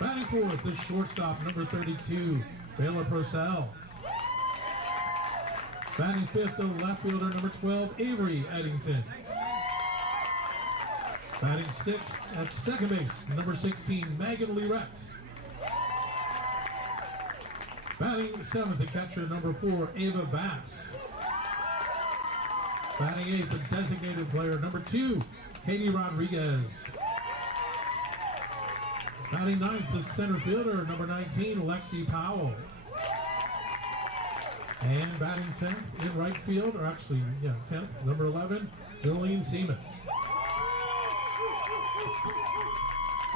Batting fourth, the shortstop, number 32, Baylor Purcell. Batting fifth, the left fielder, number 12, Avery Eddington. Batting sixth at second base, number 16, Megan Lirette. Batting seventh, the catcher, number 4, Ava Bass. Batting eighth, the designated player, number 2, Katie Rodriguez. Batting ninth, the center fielder, number 19, Lexi Powell. And batting 10th in right field, or actually, 10th, number 11, Jolene Seaman.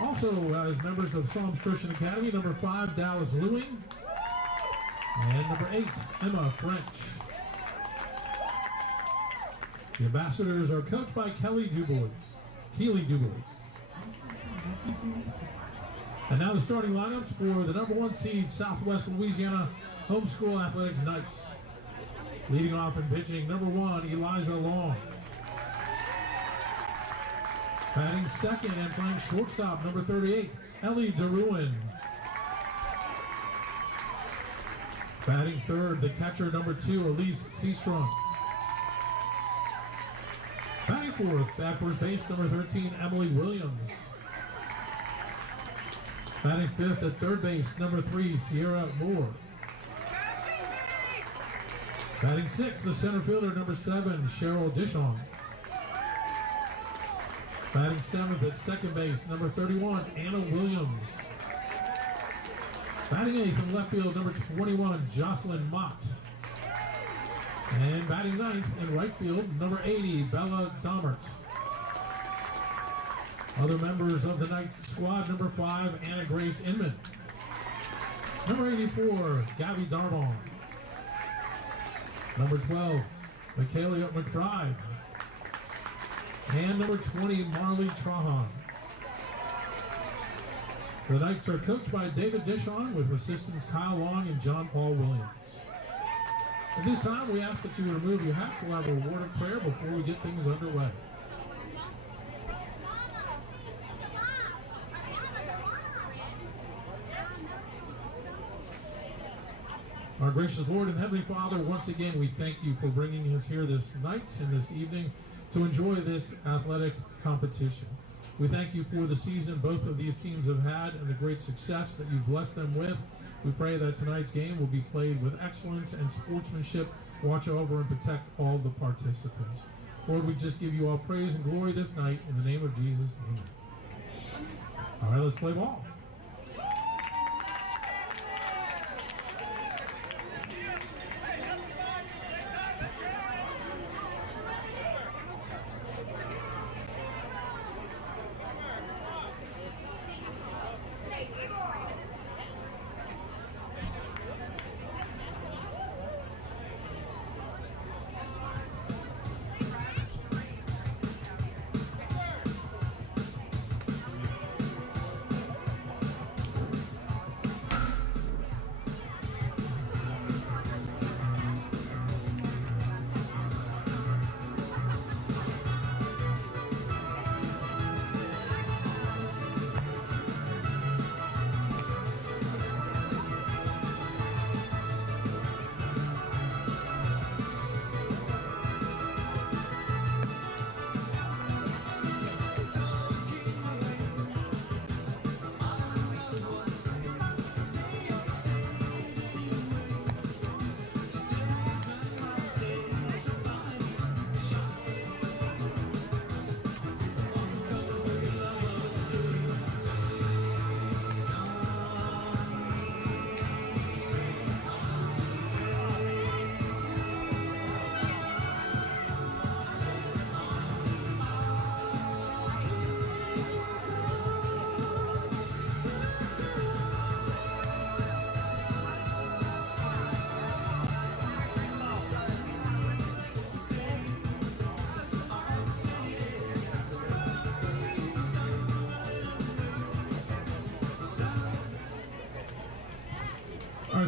Also, as members of Psalms Christian Academy, number 5, Dallas Lewing. And number 8, Emma French. The ambassadors are coached by Keely Dubois. And now the starting lineups for the number 1 seed, Southwest Louisiana Homeschool Athletics Knights. Leading off and pitching, number 1, Eliza Long. Batting second and playing shortstop, number 38, Ellie DeRuin. Batting third, the catcher, number 2, Elise Seastrong. Batting fourth, at first base, number 13, Emily Williams. Batting fifth at third base, number 3, Sierra Moore. Batting sixth, the center fielder, number 7, Cheryl Dishon. Batting seventh at second base, number 31, Anna Williams. Batting eighth in left field, number 21, Jocelyn Mott. And batting ninth in right field, number 80, Bella Domert. Other members of the Knights squad, number 5, Anna Grace Inman. Number 84, Gabby Darbon. Number 12, Michaela McBride. And number 20, Marley Trahan. The Knights are coached by David Dishon with assistants Kyle Long and John Paul Williams. At this time, we ask that you remove your hats. We'll have a word of prayer before we get things underway. Our gracious Lord and Heavenly Father, once again, we thank you for bringing us here this night and this evening to enjoy this athletic competition. We thank you for the season both of these teams have had and the great success that you've blessed them with. We pray that tonight's game will be played with excellence and sportsmanship. Watch over and protect all the participants. Lord, we just give you all praise and glory this night in the name of Jesus. Amen. All right, let's play ball.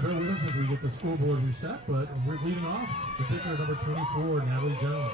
Bear with us as we get the scoreboard reset, but we're leading off the pitcher number 24, Natalie Jones.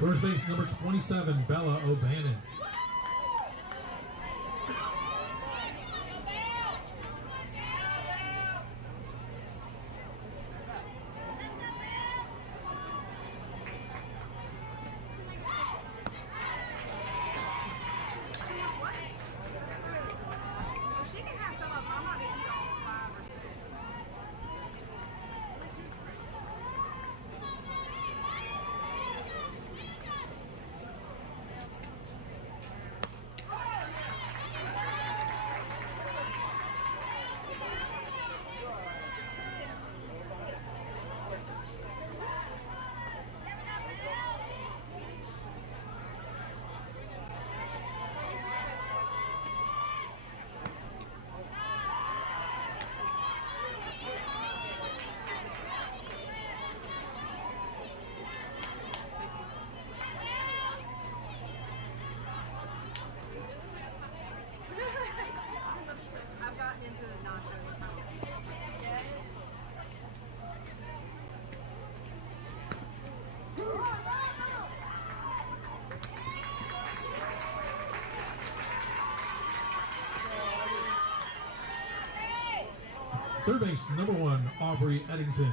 First base number 27, Bella O'Bannon. Third base number 1, Aubrey Eddington.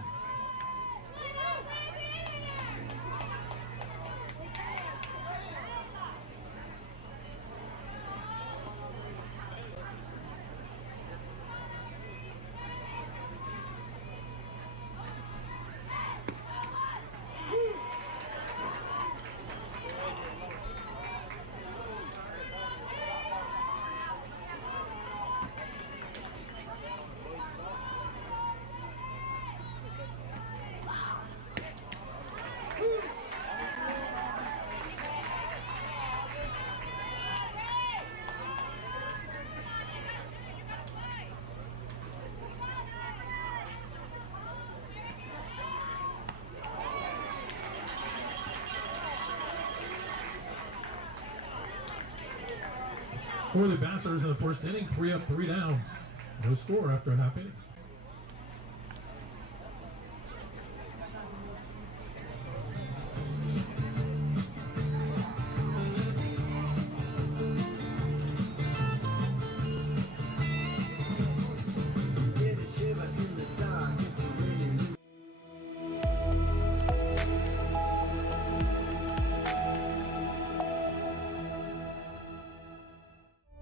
For the Ambassadors in the first inning, 3 up, 3 down. No score after a half inning.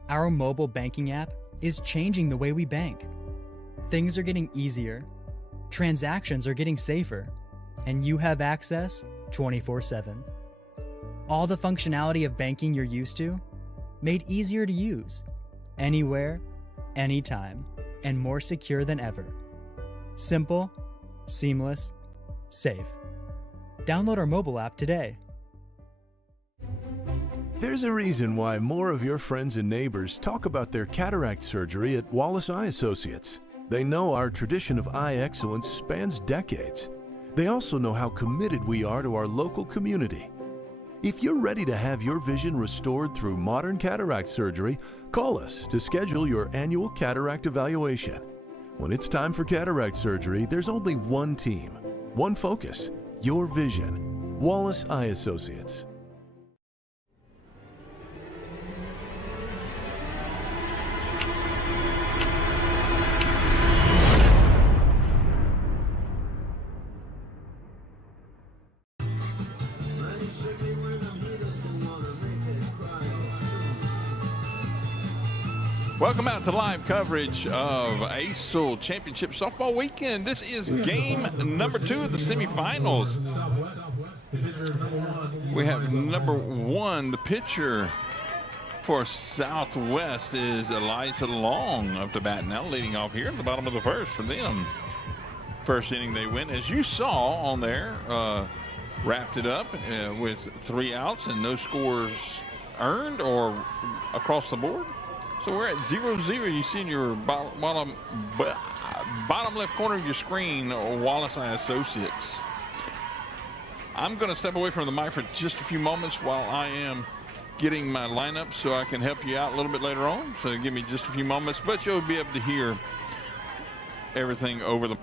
Our mobile banking app is changing the way we bank. Things are getting easier, transactions are getting safer, and you have access 24/7. All the functionality of banking you're used to, made easier to use, anywhere, anytime, and more secure than ever. Simple, seamless, safe. Download our mobile app today. There's a reason why more of your friends and neighbors talk about their cataract surgery at Wallace Eye Associates. They know our tradition of eye excellence spans decades. They also know how committed we are to our local community. If you're ready to have your vision restored through modern cataract surgery, call us to schedule your annual cataract evaluation. When it's time for cataract surgery, there's only one team, one focus, your vision. Wallace Eye Associates. Welcome out to live coverage of ACEL Championship Softball Weekend. This is game number 2 of the semifinals. We have number 1, the pitcher for Southwest is Eliza Long up to bat now, leading off here at the bottom of the first for them. First inning they win, as you saw on there, wrapped it up with 3 outs and no scores earned or across the board. So we're at 0-0. You see in your bottom left corner of your screen, Wallace Eye Associates. I'm going to step away from the mic for just a few moments while I am getting my lineup so I can help you out a little bit later on. So give me just a few moments, but you'll be able to hear everything over the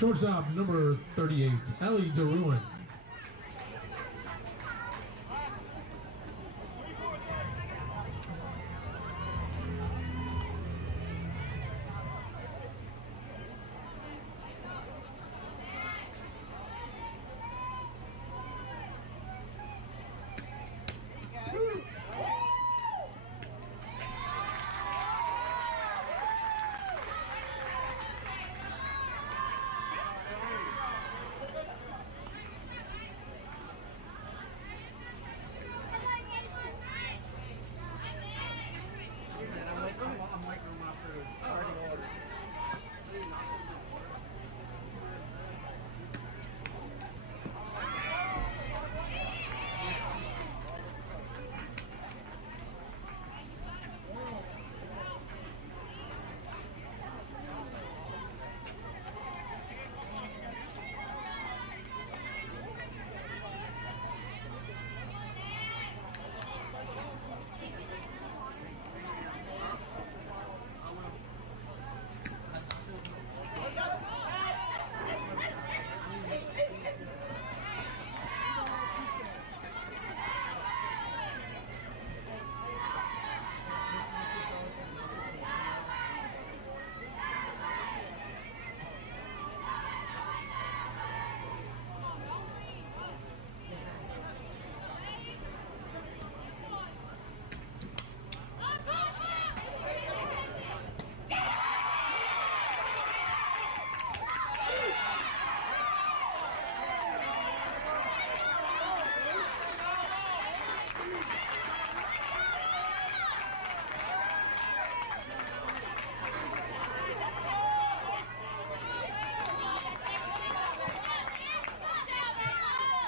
Shortstop, number 38, Ellie DeRuin.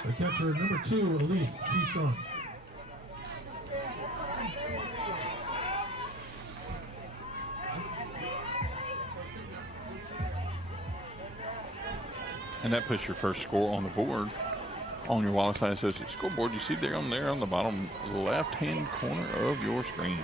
The catcher, number 2, Elise Seastrong. And that puts your first score on the board on your Wallace Eye Associates scoreboard. You see there on the bottom left-hand corner of your screen.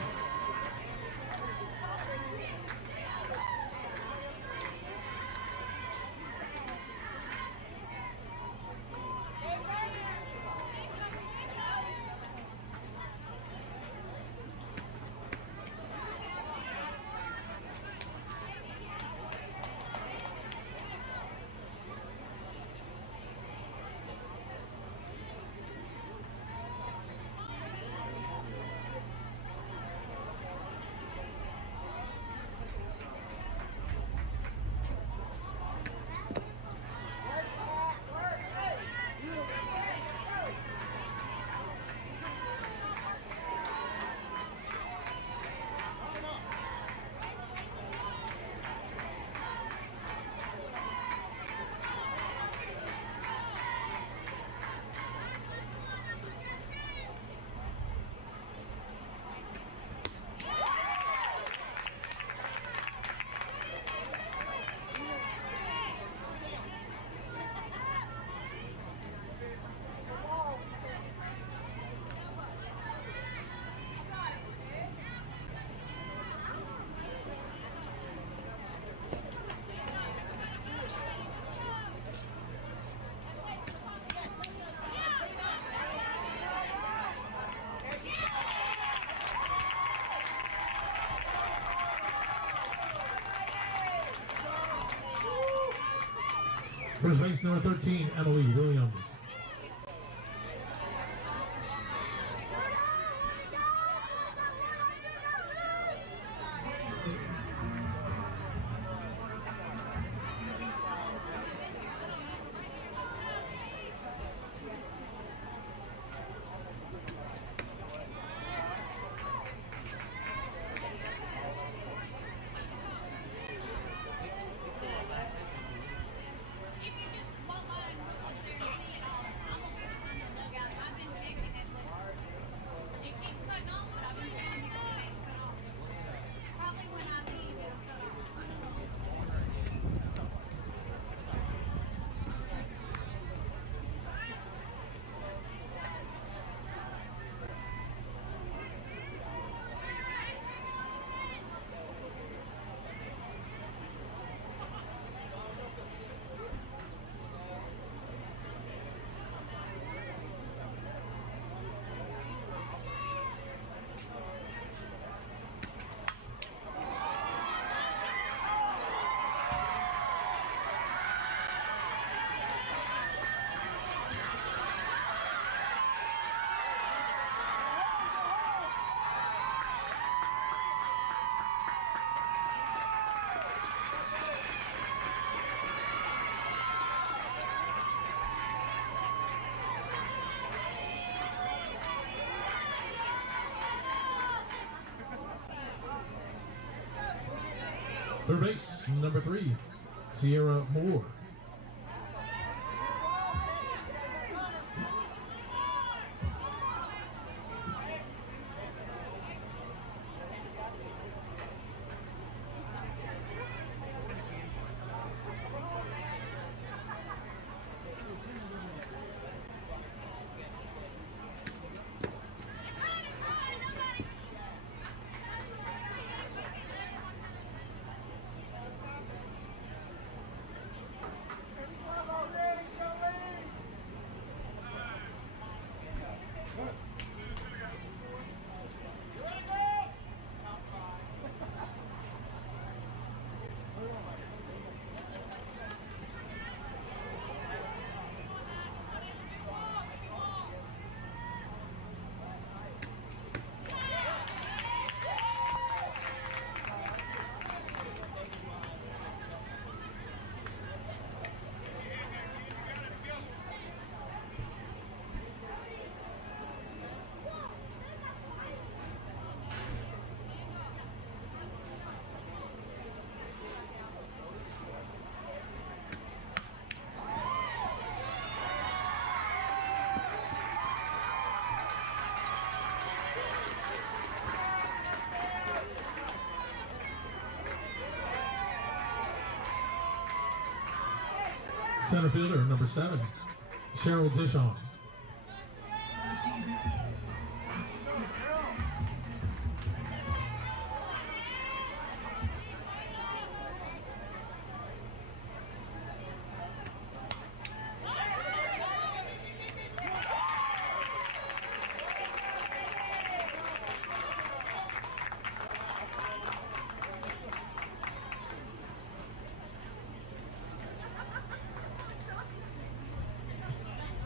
First base, number 13, Emily Williams. Third base, number 3, Sierra Moore. Center fielder, number 7, Cheryl Dishon.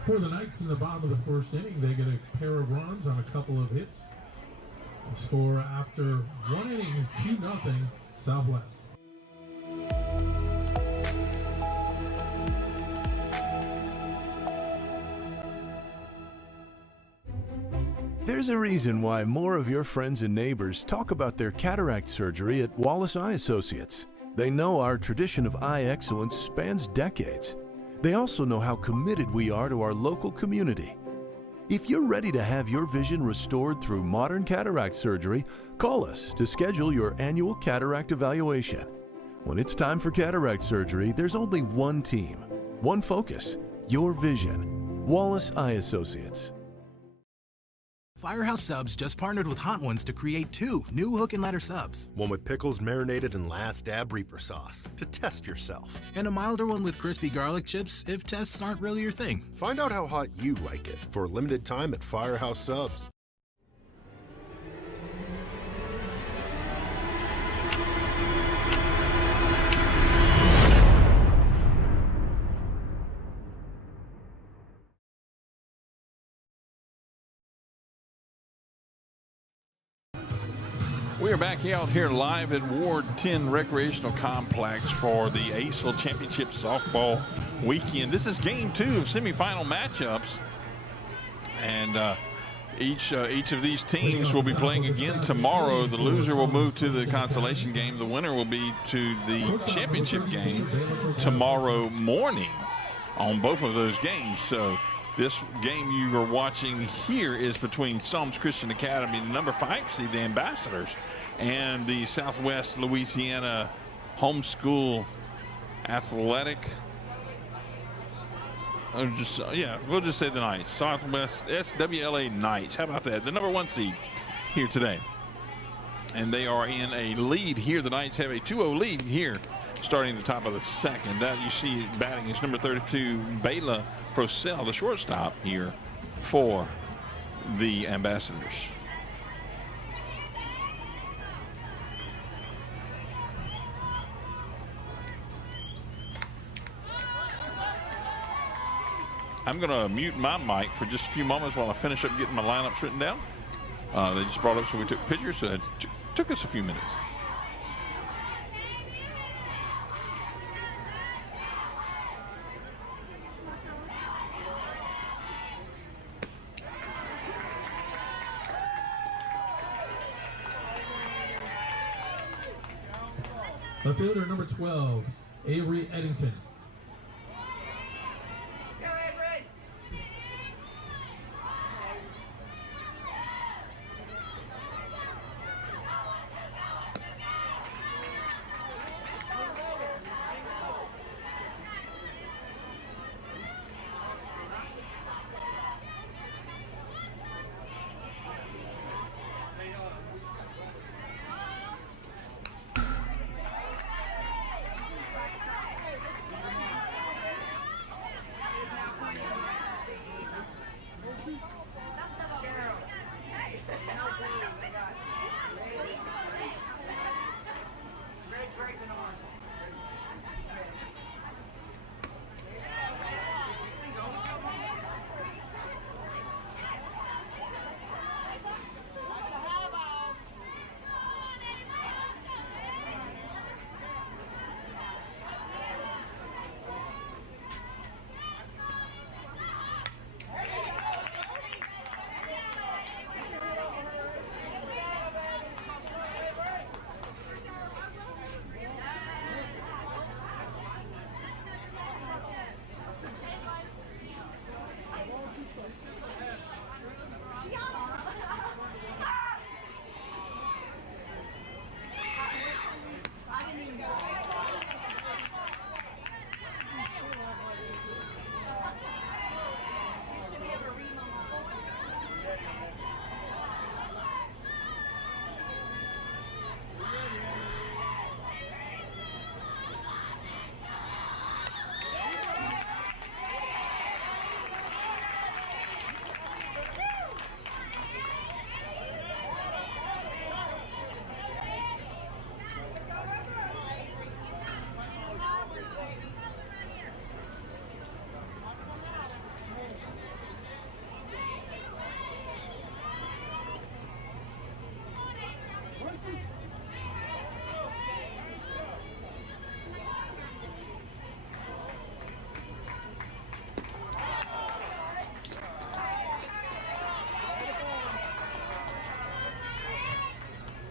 For the Knights in the bottom of the first inning, they get a pair of runs on a couple of hits. The score after 1 inning is 2-0 Southwest. There's a reason why more of your friends and neighbors talk about their cataract surgery at Wallace Eye Associates. They know our tradition of eye excellence spans decades. They also know how committed we are to our local community. If you're ready to have your vision restored through modern cataract surgery, call us to schedule your annual cataract evaluation. When it's time for cataract surgery, there's only one team, one focus, your vision. Wallace Eye Associates. Firehouse Subs just partnered with Hot Ones to create 2 new hook and ladder subs. One with pickles marinated in Last Dab Reaper sauce to test yourself. And a milder one with crispy garlic chips if tests aren't really your thing. Find out how hot you like it for a limited time at Firehouse Subs. We are back out here live at Ward 10 Recreational Complex for the ACEL Championship Softball weekend. This is game 2 of semifinal matchups. And each of these teams will be playing again tomorrow. The loser will move to the consolation game. The winner will be to the championship game tomorrow morning on both of those games. So this game you are watching here is between Psalms Christian Academy, number 5 seed, the Ambassadors, and the Southwest Louisiana Homeschool Athletic. We'll just say the Knights. Southwest SWLA Knights. How about that? The number 1 seed here today. And they are in a lead here. The Knights have a 2-0 lead here starting the top of the second. That you see batting is number 32, Bayla Procell, the shortstop here for the Ambassadors. I'm going to mute my mic for just a few moments while I finish up getting my lineups written down. They just brought up so we took pictures, so it took us a few minutes. Left fielder number 12, Avery Eddington.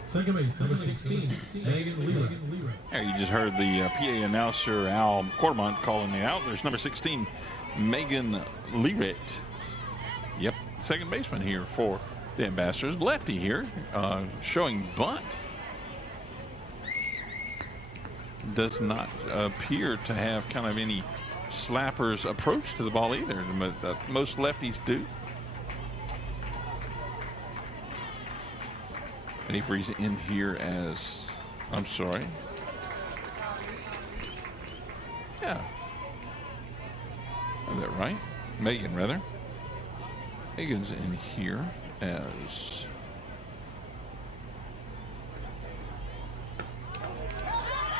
Second base, number 16, Megan Leland. There you just heard the PA announcer, Al Quartermont, calling the out. There's number 16, Megan Leavitt. Yep, second baseman here for the Ambassadors. Lefty here, showing bunt. Does not appear to have kind of any slapper's approach to the ball either. Most lefties do. And Avery's in here as, I'm sorry. Yeah. Is that right? Megan, rather. Megan's in here as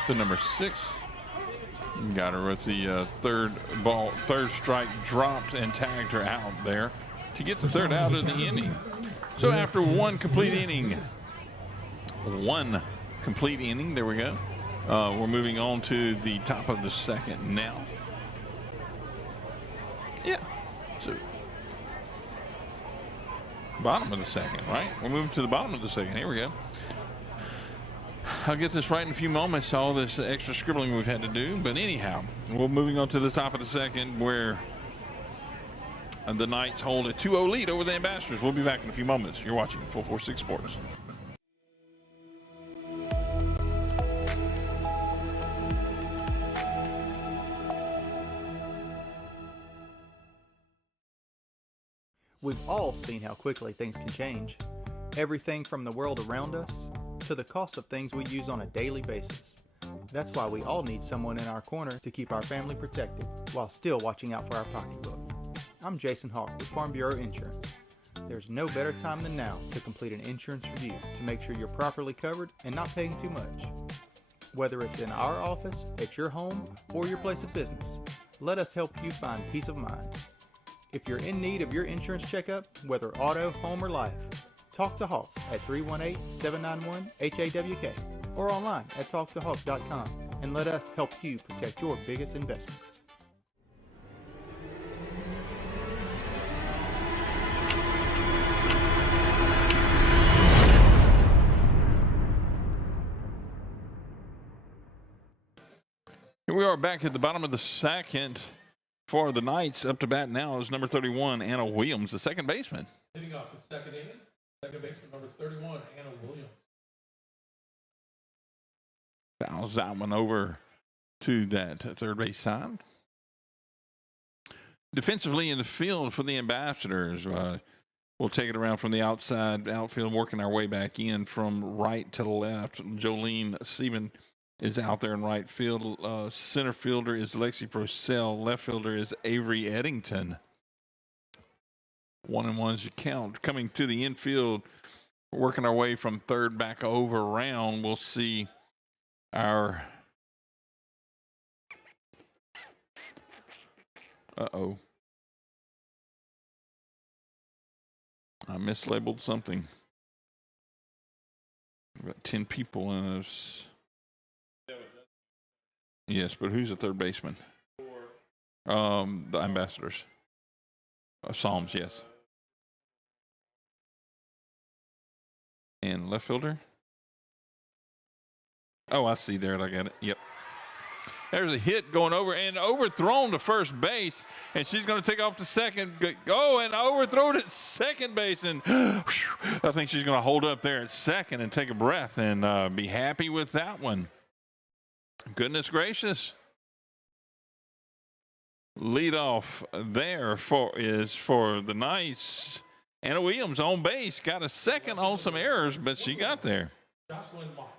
the number 6. Got her with the third strike dropped and tagged her out there to get the third out of the inning. So after one complete inning, there we go. We're moving on to the top of the second now. Yeah, so bottom of the second, right? We're moving to the bottom of the second. Here we go. I'll get this right in a few moments, all this extra scribbling we've had to do. But anyhow, we're moving on to the top of the second where the Knights hold a 2-0 lead over the Ambassadors. We'll be back in a few moments. You're watching 446 Sports. We've all seen how quickly things can change. Everything from the world around us to the cost of things we use on a daily basis. That's why we all need someone in our corner to keep our family protected while still watching out for our pocketbook. I'm Jason Hawk with Farm Bureau Insurance. There's no better time than now to complete an insurance review to make sure you're properly covered and not paying too much. Whether it's in our office, at your home, or your place of business, let us help you find peace of mind. If you're in need of your insurance checkup, whether auto, home, or life, talk to Hawk at 318-791-HAWK or online at talktohawk.com and let us help you protect your biggest investments. Here we are back at the bottom of the second for the Knights. Up to bat now is number 31, Anna Williams, the second baseman. Leading off the second inning, second baseman number 31, Anna Williams. Fouls that one over to that third base side. Defensively in the field for the Ambassadors, we'll take it around from the outside outfield, working our way back in from right to left. Jolene Sieben is out there in right field. Center fielder is Lexi Purcell. Left fielder is Avery Eddington. 1-1's your count. Coming to the infield, working our way from third back over around, we'll see our I mislabeled something. We've got 10 people in us. Yes, but who's the third baseman? The Ambassadors. Psalms, yes. And left fielder? Oh, I see there. I got it. Yep. There's a hit going over and overthrown to first base, and she's going to take off to second. Oh, and overthrown at second base, and I think she's going to hold up there at second and take a breath and be happy with that one. Goodness gracious. Lead off there is for the Knights. Anna Williams on base, got a second on some errors, but she got there. Jocelyn Mott.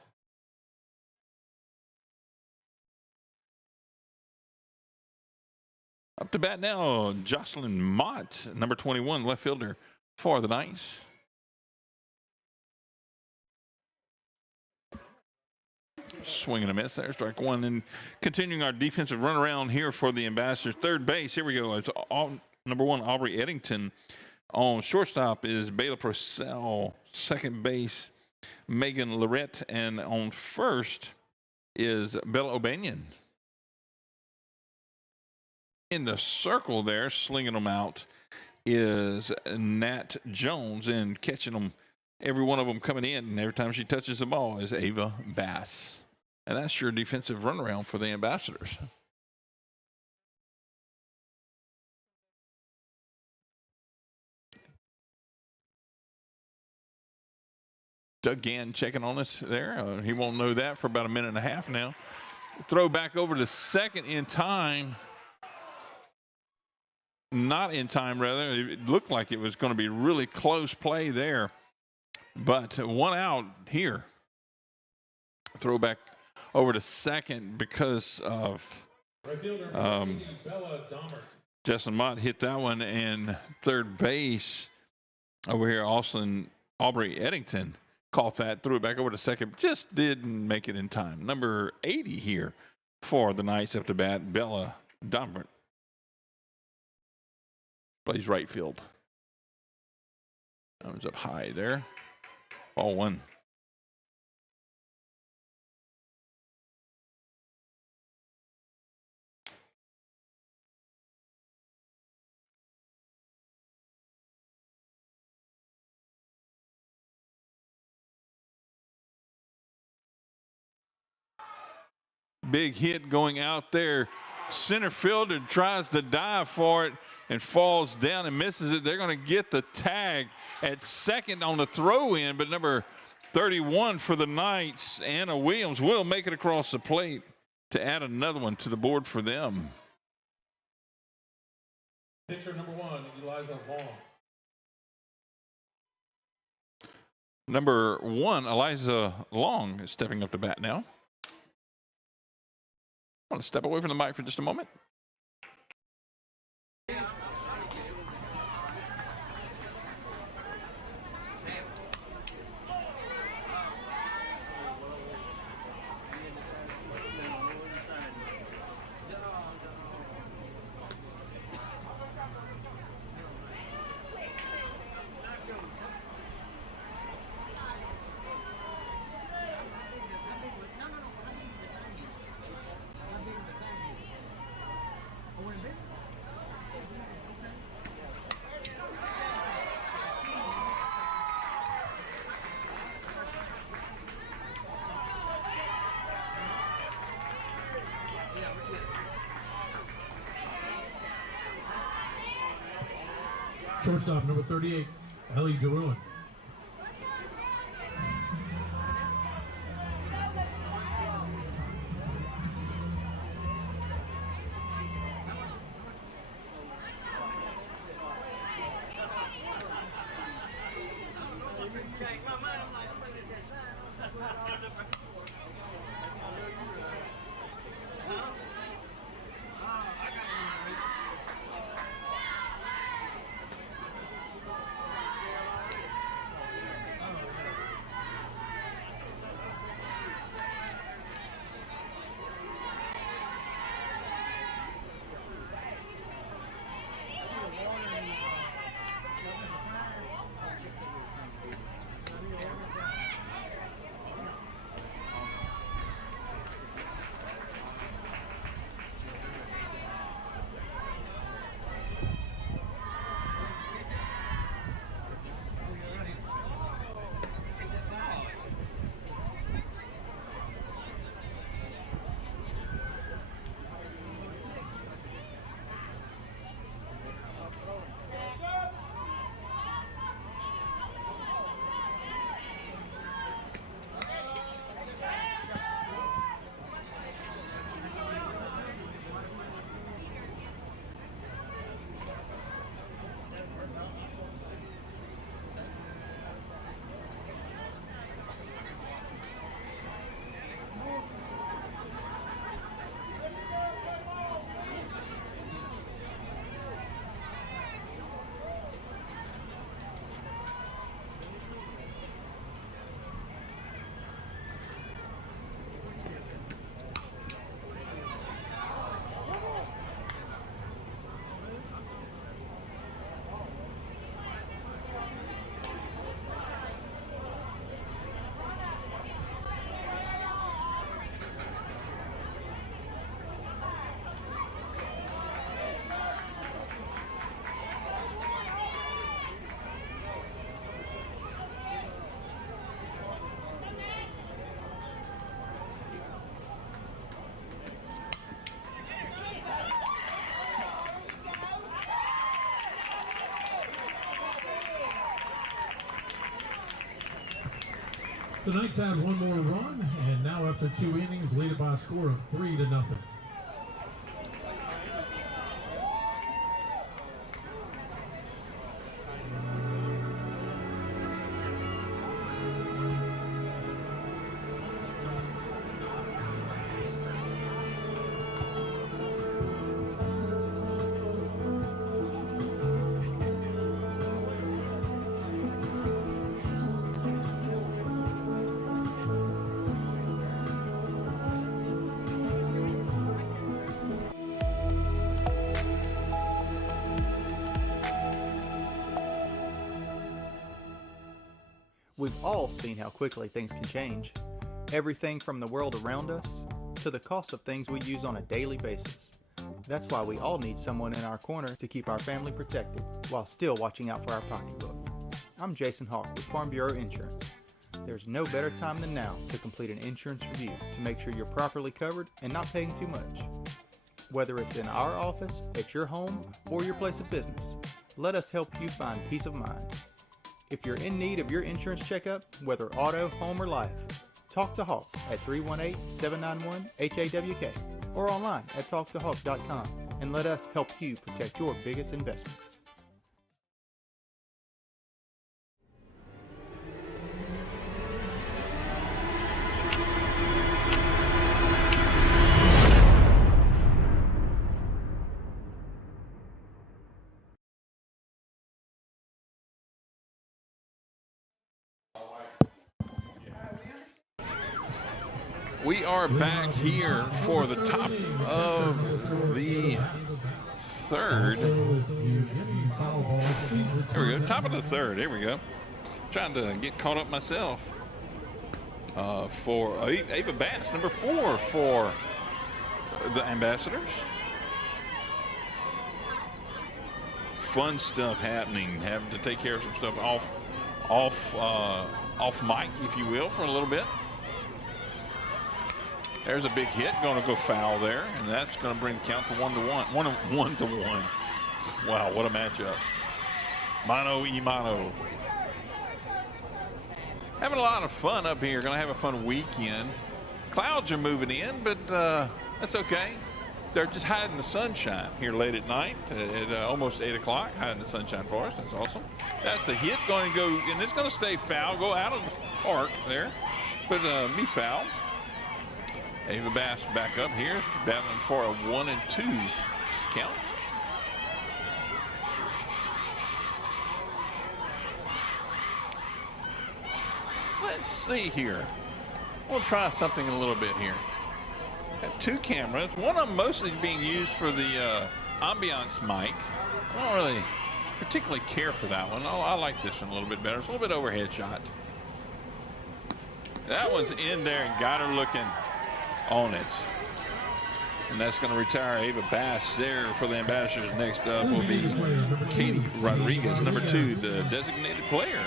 Up to bat now, Jocelyn Mott, number 21, left fielder for the Knights. Swing and a miss there, strike one. And continuing our defensive runaround here for the Ambassadors. Third base, here we go. It's number 1, Aubrey Eddington. On shortstop is Bayla Purcell. Second base, Megan Lorette. And on first is Bella O'Banion. In the circle there, slinging them out, is Nat Jones, and catching them, every one of them coming in, and every time she touches the ball is Ava Bass. And that's your defensive runaround for the Ambassadors. Doug Gann checking on us there. He won't know that for about a minute and a half now. Throw back over to second in time. Not in time, rather. It looked like it was going to be really close play there. But one out here. Throw back over to second because of Justin Mott hit that one. And third base over here, Aubrey Eddington caught that, threw it back over to second. Just didn't make it in time. Number 80 here for the Knights up to bat, Bella Domert. Plays right field. That was up high there. Ball one. Big hit going out there. Center fielder tries to dive for it and falls down and misses it. They're going to get the tag at second on the throw in, but number 31 for the Knights, Anna Williams, will make it across the plate to add another one to the board for them. Pitcher number 1, Eliza Long. Number 1, Eliza Long, is stepping up to bat now. I want to step away from the mic for just a moment. Shortstop, number 38, Ellie DeRuin. The Knights had one more run, and now after 2 innings, lead it by a score of 3-0. We've all seen how quickly things can change. Everything from the world around us to the cost of things we use on a daily basis. That's why we all need someone in our corner to keep our family protected while still watching out for our pocketbook. I'm Jason Hawk with Farm Bureau Insurance. There's no better time than now to complete an insurance review to make sure you're properly covered and not paying too much. Whether it's in our office, at your home, or your place of business, let us help you find peace of mind. If you're in need of your insurance checkup, whether auto, home, or life, talk to Hawk at 318-791-HAWK or online at talktohawk.com and let us help you protect your biggest investments. We are back here for the top of the third. There we go, top of the third. Here we go. Trying to get caught up myself. For Ava Bass, number 4 for the Ambassadors. Fun stuff happening. Having to take care of some stuff off mic, if you will, for a little bit. There's a big hit, going to go foul there, and that's going to bring count to 1-1. 1-1. Wow, what a matchup. Mano y mano. Having a lot of fun up here. Going to have a fun weekend. Clouds are moving in, but that's okay. They're just hiding the sunshine here late at night at almost 8 o'clock, hiding the sunshine for us. That's awesome. That's a hit going to go, and it's going to stay foul, go out of the park there, but be foul. Ava Bass back up here, battling for a 1-2 count. Let's see here. We'll try something a little bit here. Got 2 cameras. One of them mostly being used for the ambiance mic. I don't really particularly care for that one. I like this one a little bit better. It's a little bit overhead shot. That one's in there and got her looking on it. And that's going to retire Ava Bass there for the Ambassadors. Next up will be Katie Rodriguez, number 2, the designated player.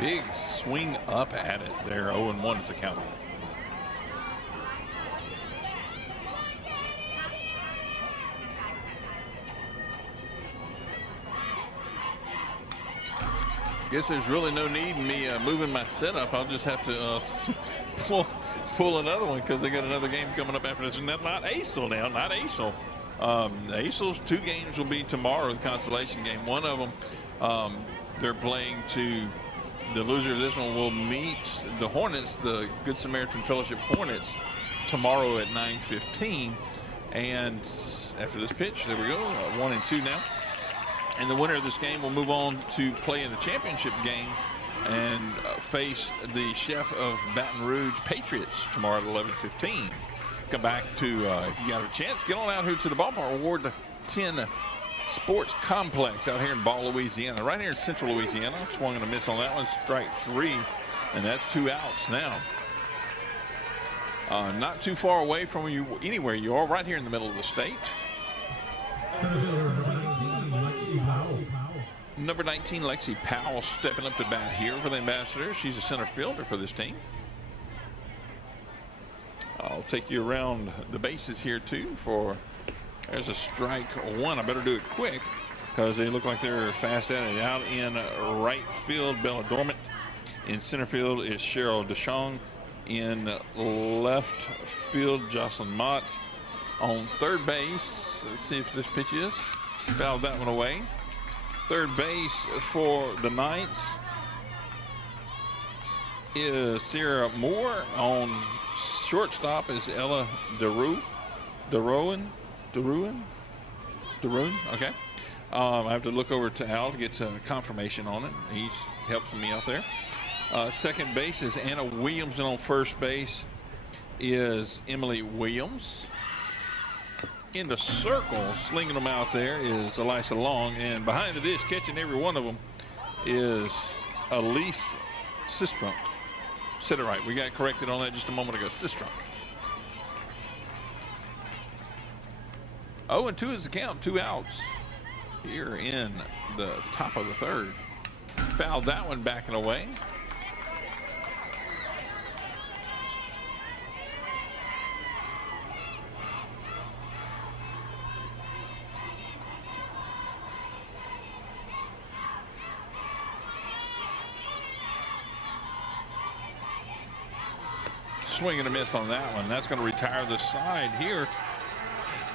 Big swing up at it there. 0-1 is the count. Guess there's really no need in me moving my setup. I'll just have to pull another one because they got another game coming up after this. And that's not ACEL now, not ACEL. ACEL's 2 games will be tomorrow, the consolation game. One of them, they're playing to. The loser of this one will meet the Hornets, the Good Samaritan Fellowship Hornets, tomorrow at 9:15. And after this pitch, there we go, 1-2 now. And the winner of this game will move on to play in the championship game and face the Chef of Baton Rouge Patriots tomorrow at 11:15. Come back to, if you got a chance, get on out here to the ballpark, Ward 10 Sports Complex out here in Ball, Louisiana, right here in central Louisiana. Swung and a miss on that one, strike 3, and that's 2 outs now. Not too far away from you, anywhere you are, right here in the middle of the state. Number 19, Lexi Powell, stepping up to bat here for the Ambassadors. She's a center fielder for this team. I'll take you around the bases here too for. There's a strike 1. I better do it quick because they look like they're fast at it. Out in right field, Bella Dormant. In center field is Cheryl DeShong. In left field, Jocelyn Mott. On third base, let's see if this pitch is. Fouled that one away. Third base for the Knights is Sarah Moore. On shortstop is Ella Deruin, okay. I have to look over to Al to get confirmation on it. He's helping me out there. Second base is Anna Williams, and on first base is Emily Williams. In the circle, slinging them out there is Elisa Long, and behind the dish, catching every one of them, is Elise Sistrunk. Said it right. We got corrected on that just a moment ago. Sistrunk. 0-2 is the count, 2 outs here in the top of the third. Fouled that one back and away. Swing and a miss on that one. That's going to retire the side here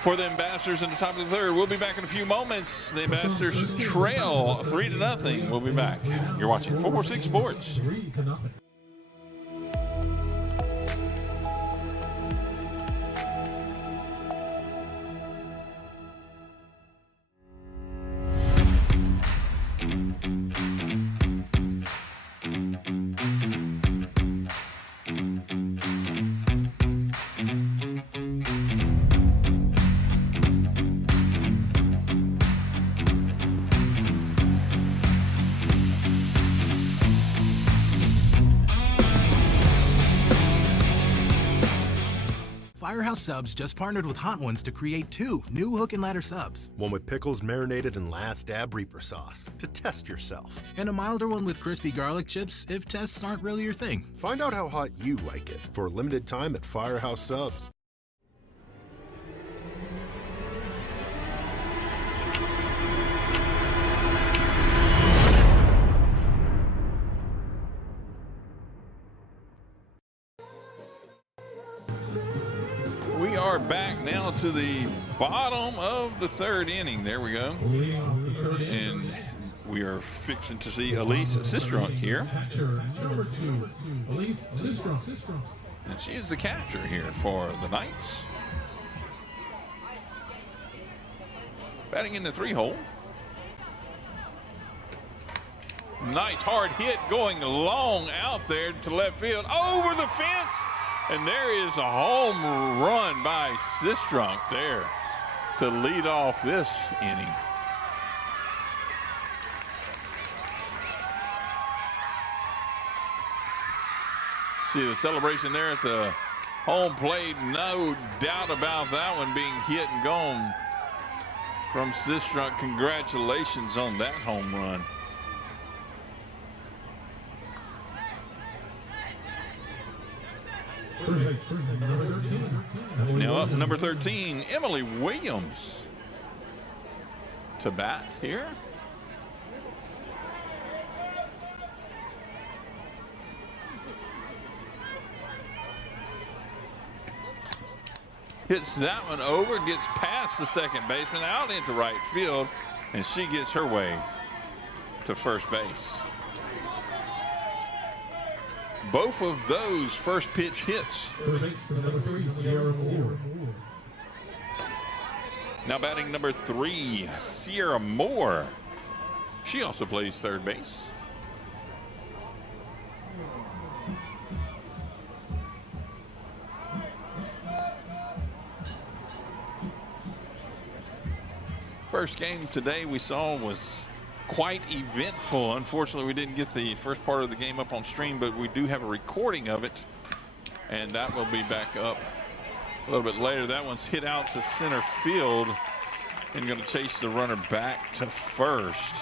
for the Ambassadors in the top of the third. We'll be back in a few moments. The Ambassadors trail 3-0. We'll be back. You're watching 446 Sports. 3-0. Firehouse Subs just partnered with Hot Ones to create 2 new hook and ladder subs. One with pickles marinated in last dab Reaper sauce to test yourself. And a milder one with crispy garlic chips if tests aren't really your thing. Find out how hot you like it for a limited time at Firehouse Subs. We are back now to the bottom of the 3rd inning. There we go. And we are fixing to see Elise Sistrunk here. Number 2, Elise Sistrunk. And she is the catcher here for the Knights. Batting in the 3-hole. Nice hard hit going long out there to left field. Over the fence. And there is a home run by Sistrunk there to lead off this inning. See the celebration there at the home plate. No doubt about that one being hit and gone from Sistrunk. Congratulations on that home run. Now up number 13, Emily Williams to bat here. Hits that one over, gets past the second baseman, out into right field, and she gets her way to first base. Both of those first pitch hits. Now batting number 3, Sierra Moore. She also plays third base. First game today we saw was quite eventful. Unfortunately, we didn't get the first part of the game up on stream, but we do have a recording of it, and that will be back up a little bit later. That one's hit out to center field and going to chase the runner back to first.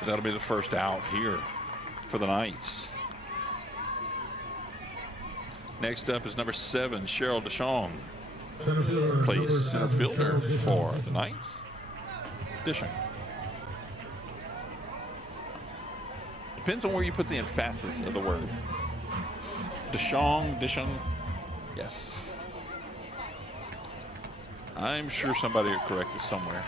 But that'll be the first out here for the Knights. Next up is number 7, Cheryl Deschong. Plays center fielder for the Knights. Dishing. Depends on where you put the emphasis of the word. Dishong. Yes. I'm sure somebody will correct us somewhere.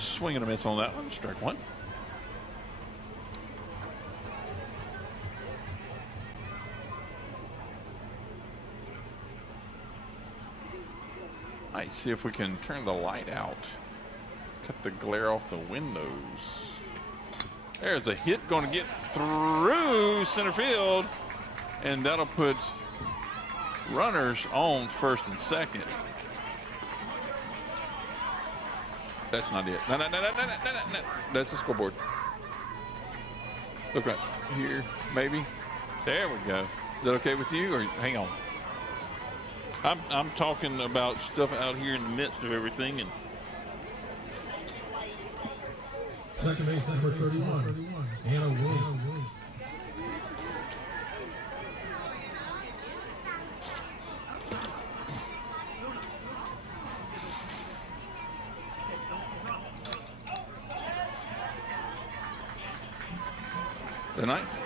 Swing and a miss on that one. Strike 1. All right, see if we can turn the light out. Cut the glare off the windows. There's a hit going to get through center field, and that'll put runners on first and second. That's not it. No. That's the scoreboard. Look right here, maybe. There we go. Is that okay with you, or hang on? I'm talking about stuff out here in the midst of everything. And second base number 31, Anna Williams. The Knights.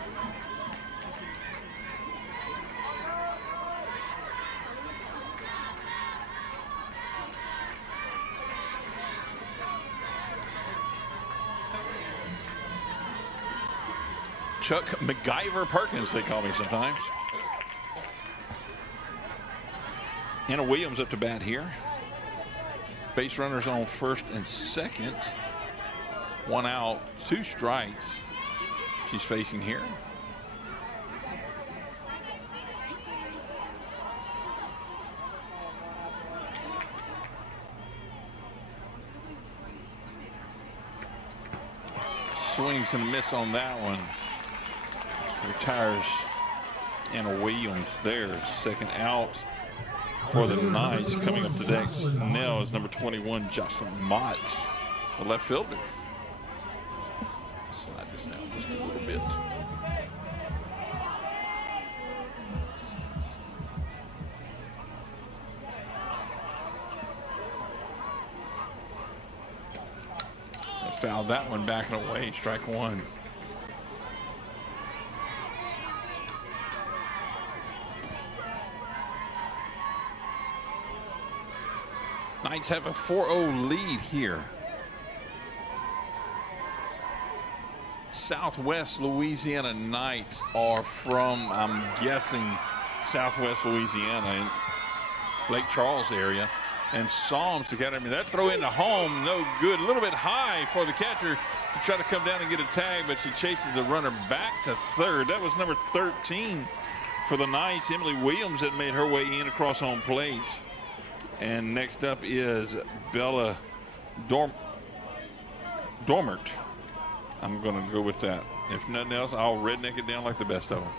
Chuck MacGyver Perkins, they call me sometimes. Anna Williams up to bat here. Base runners on first and second. 1 out, 2 strikes. She's facing here. Swings and a miss on that one. Retires and Williams there. Second out for the Knights. Coming up to next now is number 21, Jocelyn Mott, the left fielder. Slide this down just a little bit. Fouled that one back and away. Strike one. Knights have a 4-0 lead here. Southwest Louisiana Knights are from, I'm guessing, Southwest Louisiana, in Lake Charles area. And Psalms to catch him. That throw into home, no good. A little bit high for the catcher to try to come down and get a tag, but she chases the runner back to third. That was number 13 for the Knights, Emily Williams, that made her way in across home plate. And next up is Bella Dormert. I'm going to go with that. If nothing else, I'll redneck it down like the best of them.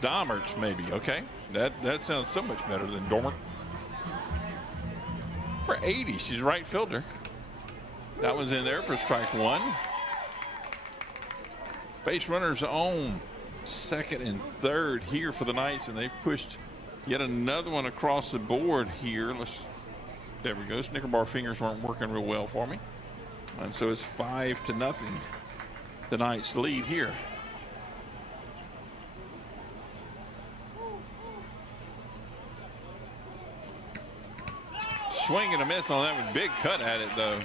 Domert, maybe. Okay, that sounds so much better than Dormert. For 80, she's right fielder. That one's in there for strike one. Base runners on second and third here for the Knights, and they've pushed yet another one across the board here. There we go. Snicker bar fingers weren't working real well for me, and so it's 5-0. The Knights lead here. Swing and a miss on that one. Big cut at it, though.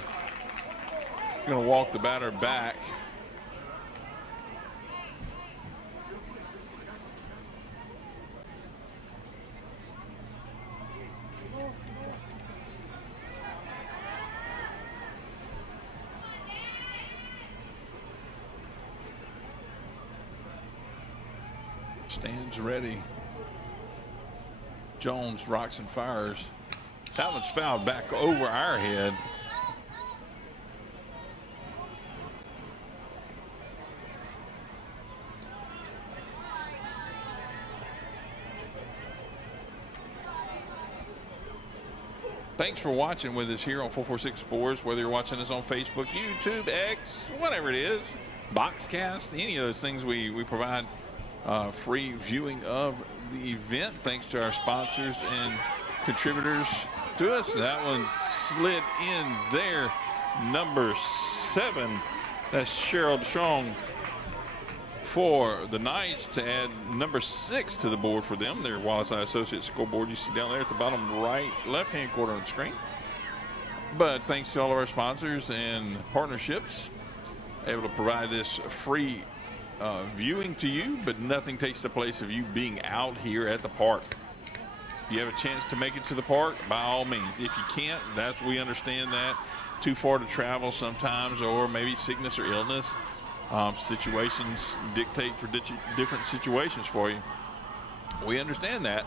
Going to walk the batter back. Stands ready. Jones rocks and fires. That one's fouled back over our head. Thanks for watching with us here on 446 Sports, whether you're watching us on Facebook, YouTube, X, whatever it is, Boxcast, any of those things we provide free viewing of the event. Thanks to our sponsors and contributors to us. That one slid in there. Number 7, that's Cheryl Strong for the Knights to add number 6 to the board for them. Their Wallace Eye Associates scoreboard you see down there at the bottom right left-hand corner of the screen. But thanks to all of our sponsors and partnerships, able to provide this free viewing to you, but nothing takes the place of you being out here at the park. You have a chance to make it to the park, by all means. If you can't, we understand that. Too far to travel sometimes, or maybe sickness or illness. Situations dictate for different situations for you. We understand that.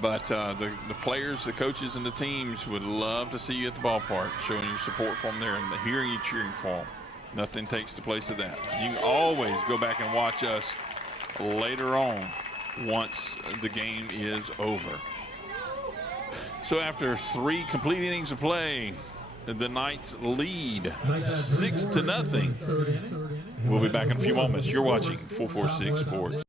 But the players, the coaches, and the teams would love to see you at the ballpark, showing your support for them there and hearing you cheering for them. Nothing takes the place of that. You can always go back and watch us later on once the game is over. So after 3 complete innings of play, the Knights lead 6-0. We'll be back in a few moments. You're watching 446 Sports.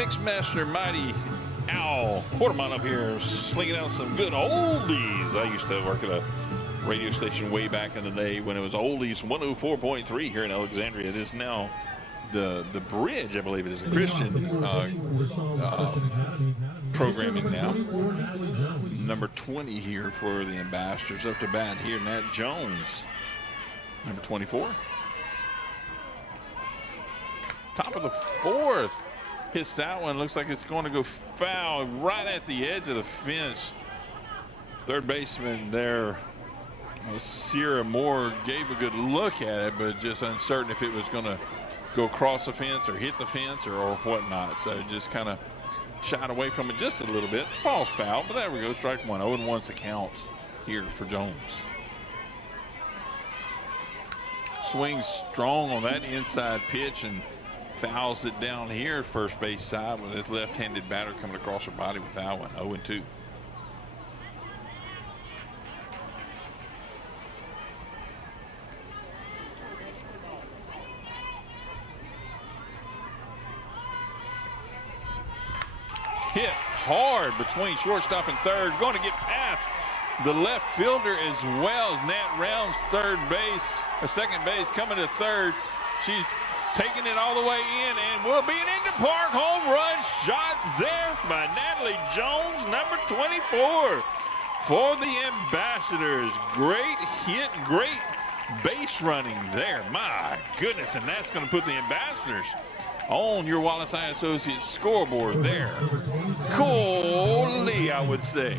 Mixmaster Mighty Al Quartermont up here slinging out some good oldies. I used to work at a radio station way back in the day when it was oldies 104.3 here in Alexandria. It is now the Bridge, I believe it is a Christian programming now. Number 20 here for the Ambassadors. Up to bat here, Nat Jones. Number 24. Top of the fourth. Hits that one. Looks like it's going to go foul right at the edge of the fence. Third baseman there, Sierra Moore, gave a good look at it, but just uncertain if it was going to go across the fence or hit the fence or whatnot. So just kind of shied away from it just a little bit. False foul, but there we go. Strike one. 0-1's the count here for Jones. Swings strong on that inside pitch and fouls it down here first base side with his left-handed batter coming across her body with that one. 0-2. Hit hard between shortstop and third. Going to get past the left fielder as well as Nat Rounds second base coming to third. She's taking it all the way in and will be an into park home run shot there by Natalie Jones, number 24 for the Ambassadors. Great hit, great base running there. My goodness, and that's going to put the Ambassadors on your Wallace Eye Associates scoreboard there. Coolly, I would say.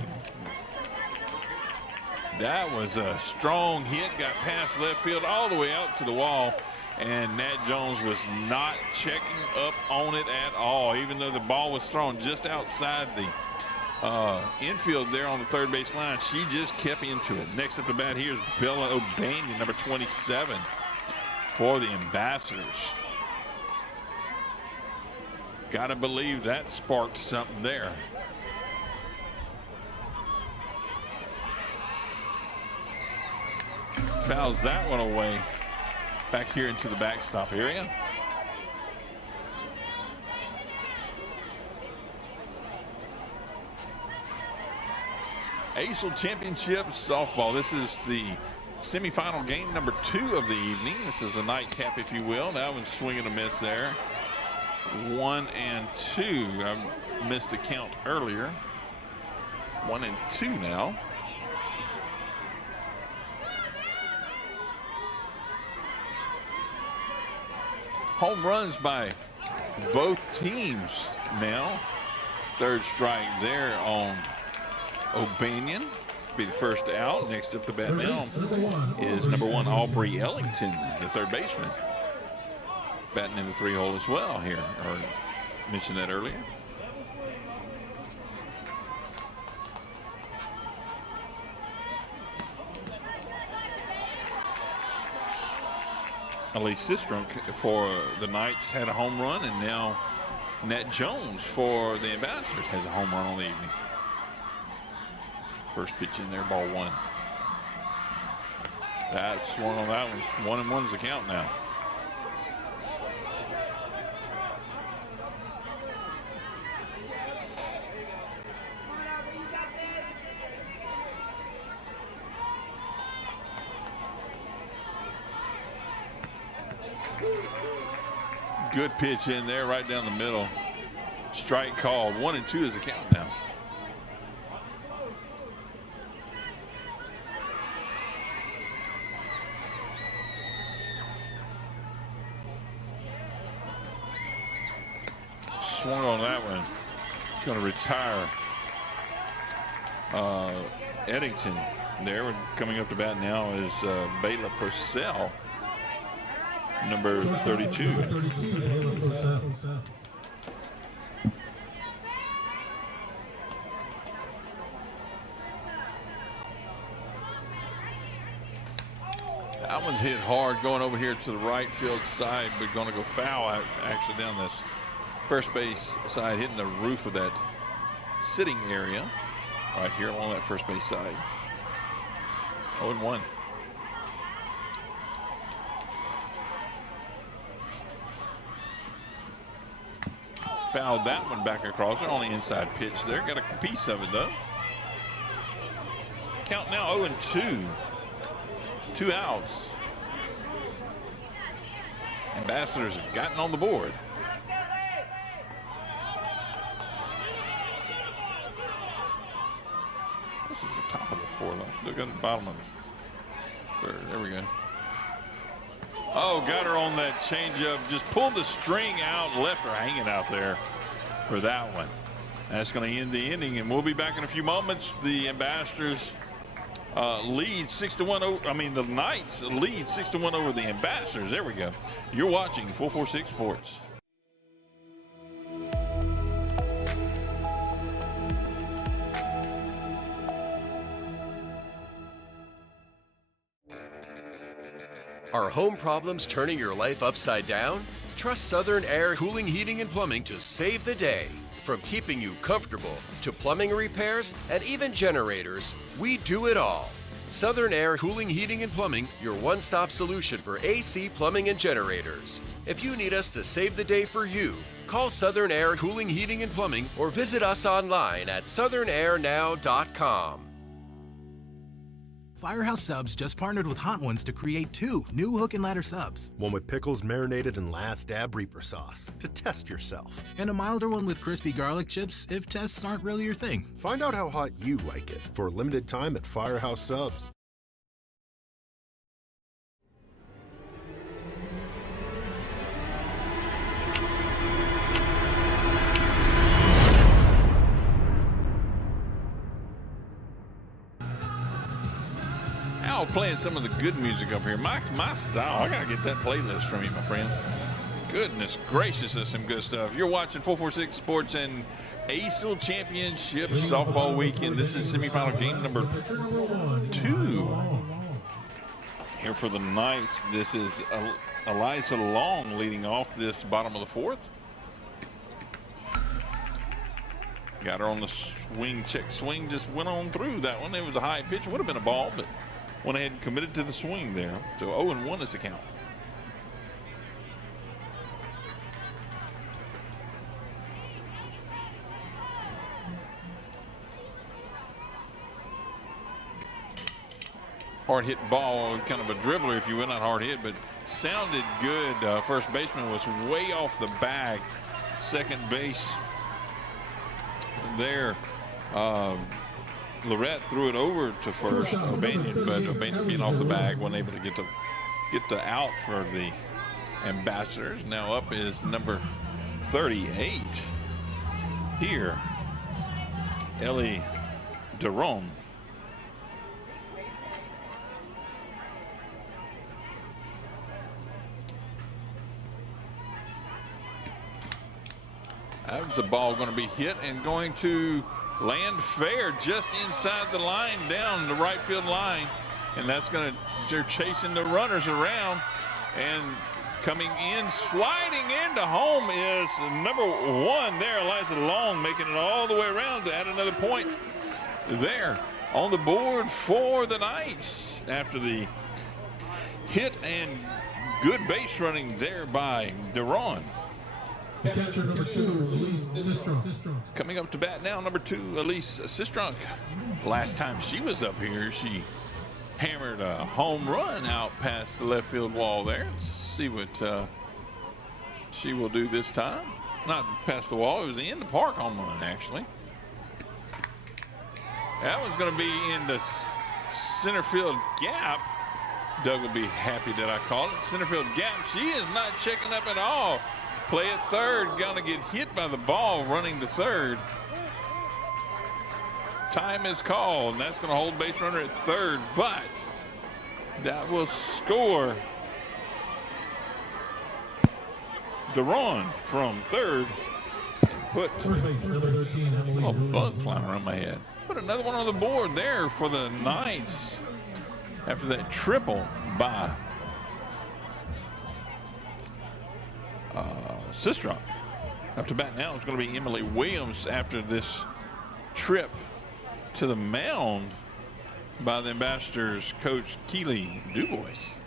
That was a strong hit, got past left field all the way out to the wall, and Nat Jones was not checking up on it at all, even though the ball was thrown just outside the infield there on the third base line. She just kept into it. Next up to bat here is Bella O'Banion, number 27 for the Ambassadors. Gotta believe that sparked something there. Fouls that one away back here into the backstop area. ACEL Championship Softball. This is the semifinal game number 2 of the evening. This is a nightcap, if you will. That one's swinging a miss there. 1 and 2. I missed a count earlier. 1 and 2 now. Home runs by both teams now. Third strike there on O'Banion. Be the first out. Next up to bat now is number 1 Aubrey Ellington, the third baseman. Batting in the 3-hole as well here. Or mentioned that earlier. Elise Sistrunk for the Knights had a home run, and now Nat Jones for the Ambassadors has a home run on the evening. First pitch in there, ball 1. That swung on that one. 1-1's the count now. Good pitch in there, right down the middle. Strike called. 1 and 2 is the count now. Swung on that one. He's going to retire Eddington there. Coming up to bat now is Bayla Purcell, number 32. That one's hit hard going over here to the right field side, but going to go foul actually down this first base side, hitting the roof of that sitting area right here along that first base side. 0-1. fouled that one back across. They're on the inside pitch there. Got a piece of it, though. Count now 0-2. 2 outs. Ambassadors have gotten on the board. This is the top of the 4th. Let's look at the bottom of the 3rd. There we go. Oh, got her on that changeup. Just pulled the string out and left her hanging out there for that one. That's going to end the inning, and we'll be back in a few moments. The Ambassadors lead 6-1 over. I mean, the Knights lead 6-1 over the Ambassadors. There we go. You're watching 446 Sports. Are home problems turning your life upside down? Trust Southern Air Cooling, Heating, and Plumbing to save the day. From keeping you comfortable to plumbing repairs and even generators, we do it all. Southern Air Cooling, Heating, and Plumbing, your one-stop solution for AC, plumbing, and generators. If you need us to save the day for you, call Southern Air Cooling, Heating, and Plumbing or visit us online at southernairnow.com. Firehouse Subs just partnered with Hot Ones to create 2 new hook and ladder subs. One with pickles marinated in last dab Reaper sauce to test yourself. And a milder one with crispy garlic chips if tests aren't really your thing. Find out how hot you like it for a limited time at Firehouse Subs. Playing some of the good music up here. My style. I gotta get that playlist from you, my friend. Goodness gracious, that's some good stuff. You're watching 446 Sports and ACEL Championship Softball Weekend. This is semifinal game number 2. Here for the Knights, this is Eliza Long leading off this bottom of the 4th. Got her on the swing, check swing, just went on through that one. It was a high pitch, would have been a ball, but went ahead and committed to the swing there. So 0-1 is the count. Hard hit ball, kind of a dribbler, if you will, not hard hit, but sounded good. First baseman was way off the bag. Second base there. Lorette threw it over to first, O'Banion, but O'Banion being off the bag, wasn't able to get the out for the Ambassadors. Now up is number 38 here, Ellie Deron. That's the ball going to be hit and going to land fair just inside the line, down the right field line. And that's going to, they're chasing the runners around. And coming in, sliding into home is number 1 there, Eliza Long, making it all the way around to add another point there on the board for the Knights after the hit and good base running there by Deron. Catcher number 2, Elise Sistrunk. Coming up to bat now, number 2, Elise Sistrunk. Last time she was up here, she hammered a home run out past the left field wall there. Let's see what she will do this time. Not past the wall, it was in the park home run, actually. That was going to be in the center field gap. Doug will be happy that I called it center field gap. She is not checking up at all. Play at third, gonna get hit by the ball running to third. Time is called, and that's gonna hold base runner at third, but that will score Deron from third and put a bug flying around my head. Put another one on the board there for the Knights after that triple by Sistrunk. Up to bat now is going to be Emily Williams after this trip to the mound by the Ambassadors coach Keely Dubois.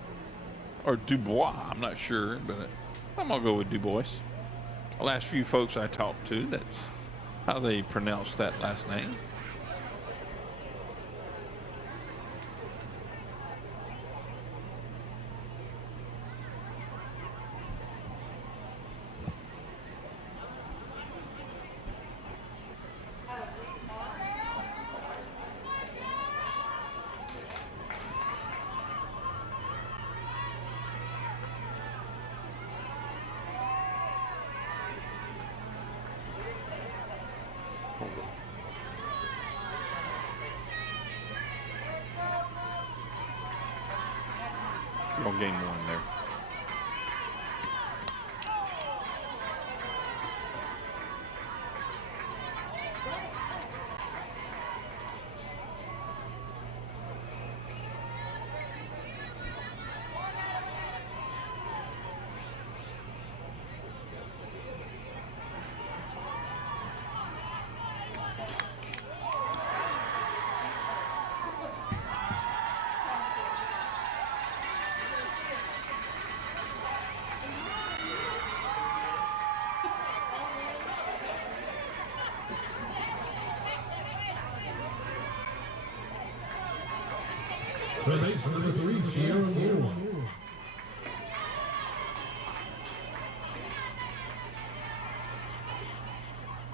Or Dubois, I'm not sure, but I'm going to go with Dubois. The last few folks I talked to, that's how they pronounce that last name. We're on game one there. The base number 3, Sierra Moore.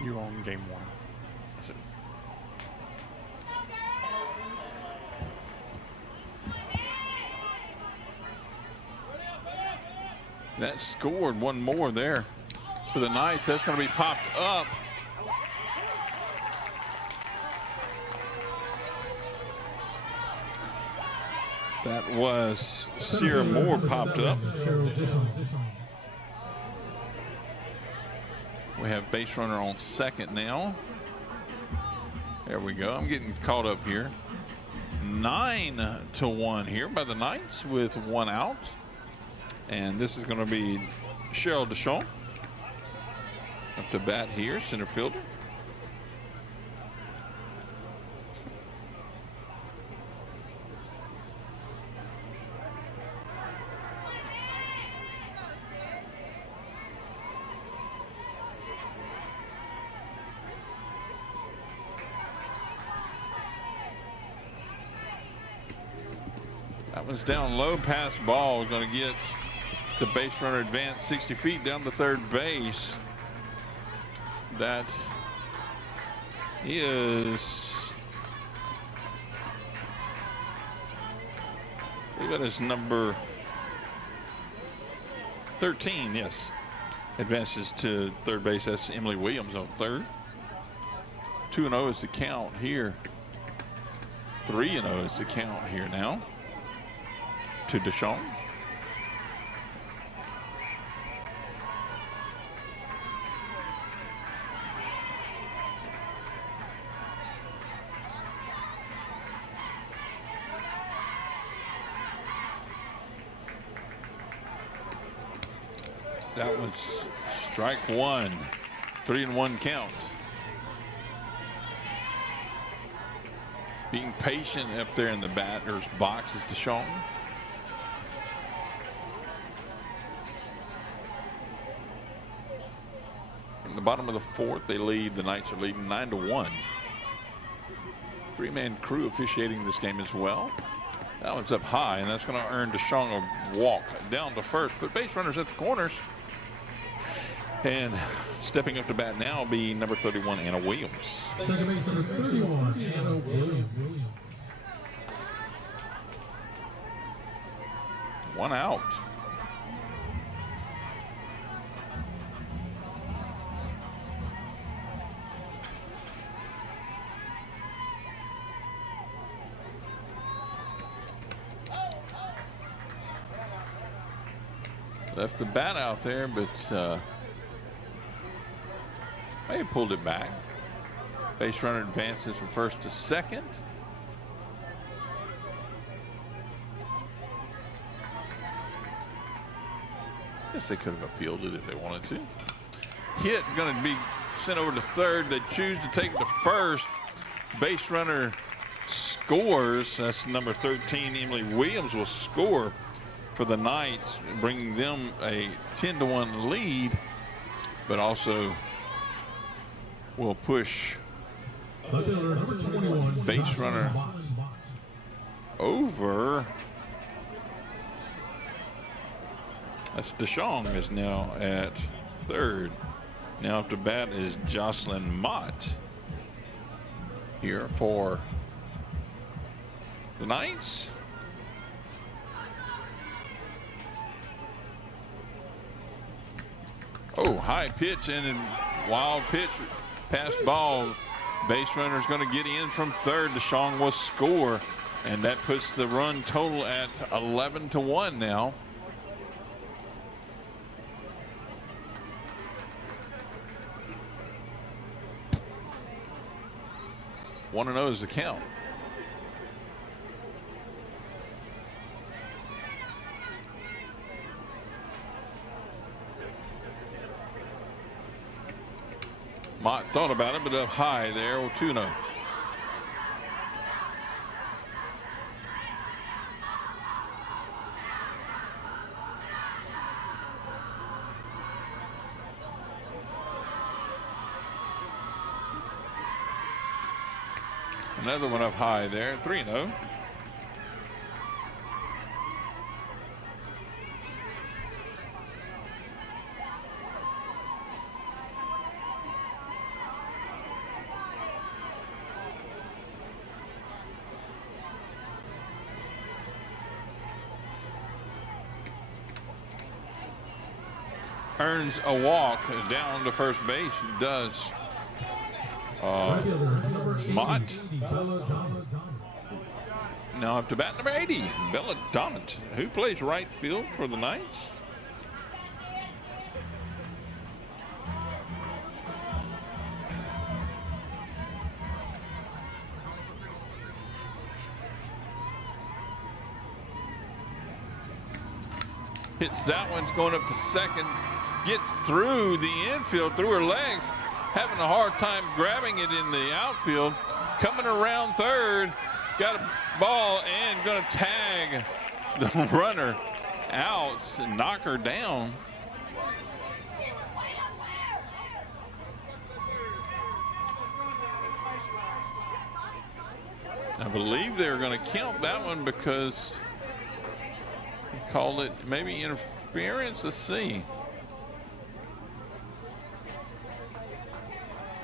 You're on game one. That's it. That scored one more there for the Knights. That's going to be popped up. That was Sierra Moore popped up. We have base runner on second now. There we go. I'm getting caught up here. 9-1 here by the Knights with one out. And this is going to be Cheryl Deschamps up to bat here, center fielder. That one's down low, pass ball. Going to get the base runner advanced 60 feet down to third base. That is, I believe that is number 13, yes. Advances to third base. That's Emily Williams on third. 2-0 is the count here. 3-0 is the count here now to Deschamps. That one's strike one. 3-1 count. Being patient up there in the batter's box is Deschamps. In the bottom of the fourth, they lead. The Knights are leading 9-1. Three-man crew officiating this game as well. That one's up high, and that's going to earn Deschamps a walk down to first. But base runners at the corners. And stepping up to bat now will be number 31, Anna Williams. Second base number 31, Anna Williams. One out. Left the bat out there, but may have pulled it back. Base runner advances from first to second. Guess they could have appealed it if they wanted to. Hit going to be sent over to third. They choose to take it to first. Base runner scores. That's number 13, Emily Williams, will score for the Knights, bringing them a 10-1 lead. but also will push Left fielder number 21, base runner over. That's DeShong is now at third. Now up to bat is Jocelyn Mott here for the Knights. Oh, high pitch and a wild pitch, pass ball. Base runner is going to get in from third. DeShong will score, and that puts the run total at 11-1 now. One and 0 is the count. Mott thought about it, but up high there. 2-0. Another one up high there. 3-0. Earns a walk down to first base. Does Mott. Now up to bat number 80, Bella Donant, who plays right field for the Knights. Hits that one's going up to second. Gets through the infield, through her legs, having a hard time grabbing it in the outfield. Coming around third, got a ball and going to tag the runner out and knock her down. I believe they're going to count that one because he called it maybe interference. Let's see.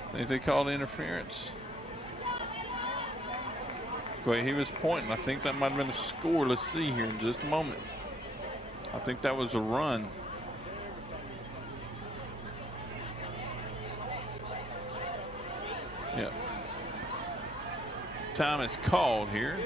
I think they called interference. The way he was pointing, I think that might have been a score. Let's see here in just a moment. I think that was a run. Yeah. Time is called here.